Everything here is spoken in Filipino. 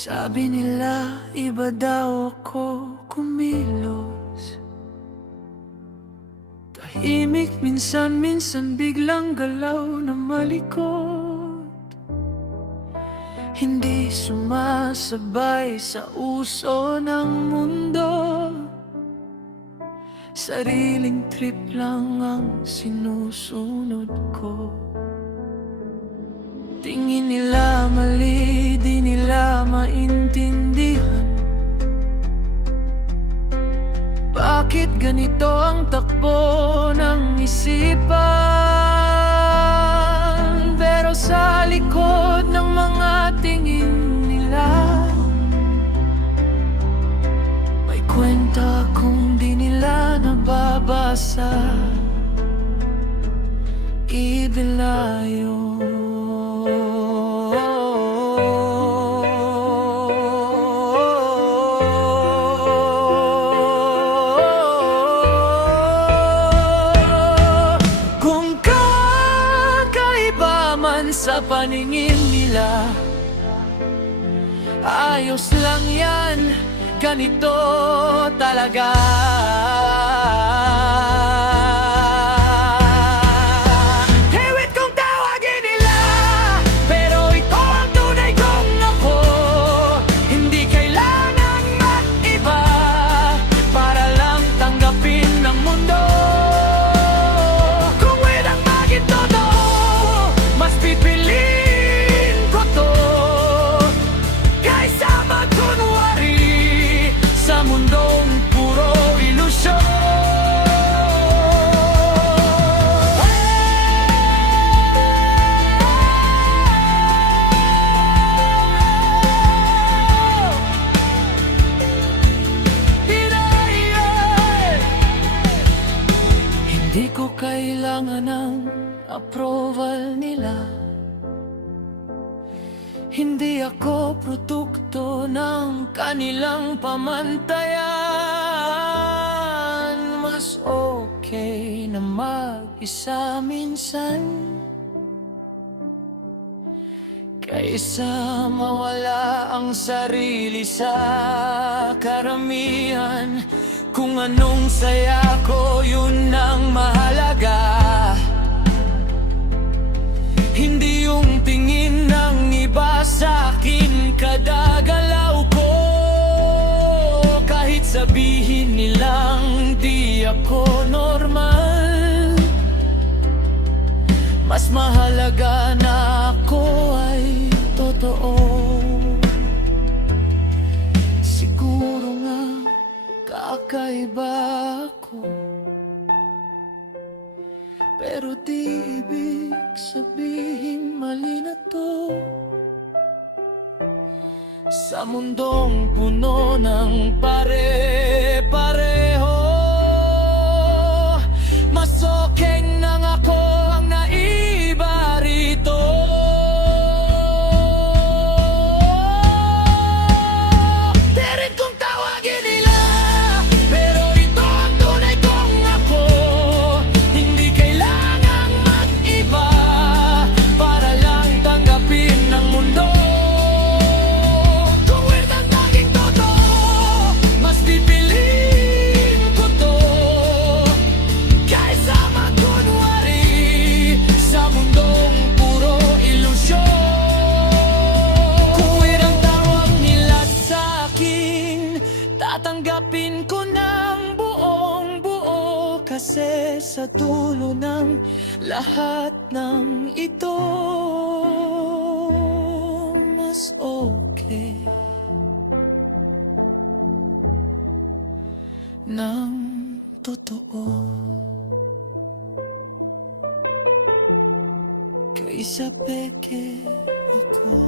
Sabi nila iba daw ako kumilos. Tahimik minsan biglang galaw na malikot. Hindi sumasabay sa uso ng mundo. Sariling trip lang ang sinusunod ko. Tingin nila mali, di nila maintindihan. Bakit ganito ang takbo ng isipan? Pero sa likod ng mga tingin nila, may kwenta kung di nila nababasa. Idalayo. Sa paningin nila, ayos lang yan, ganito talaga. Hiwit kong tawagin nila, pero ito ang tunay kong ako. Hindi kailangan mag-iba para lang tanggapin ng mundo. Kung wirang maging totoo, mas pipiliin ko to kaysa magkunwari sa mundong puro ilusyon. Hindi ko kailangan ng approval nila. Hindi ako produkto ng kanilang pamantayan. Mas okay na mag-isa minsan kaysa mawala ang sarili sa karamihan. Kung anong saya ko, yun ang mahalaga. Hindi yung tingin ng iba sa'kin kada galaw ko. Kahit sabihin nilang di ako normal, mas mahalaga na ako ay totoo. Siguro nga kakaiba ako, pero di ibig sabihin mali na to. Sa mundong puno ng pare-pareho, mas okay nang ako ang naiba rito. Di rin kong tawagin nila, pero ito ang tunay kong ako. Hindi kailangang mag-iba para lang tanggapin ng mundo. Kung wirang naging totoo, mas pipiliin ko to kaysa magkunwari sa mundong puro ilusyon. Kung wirang tawag nila sa'kin, tatanggapin ko ng buong buo. Kasi sa dulo ng lahat ng ito, mas okay ng totoo kaysa peke ako.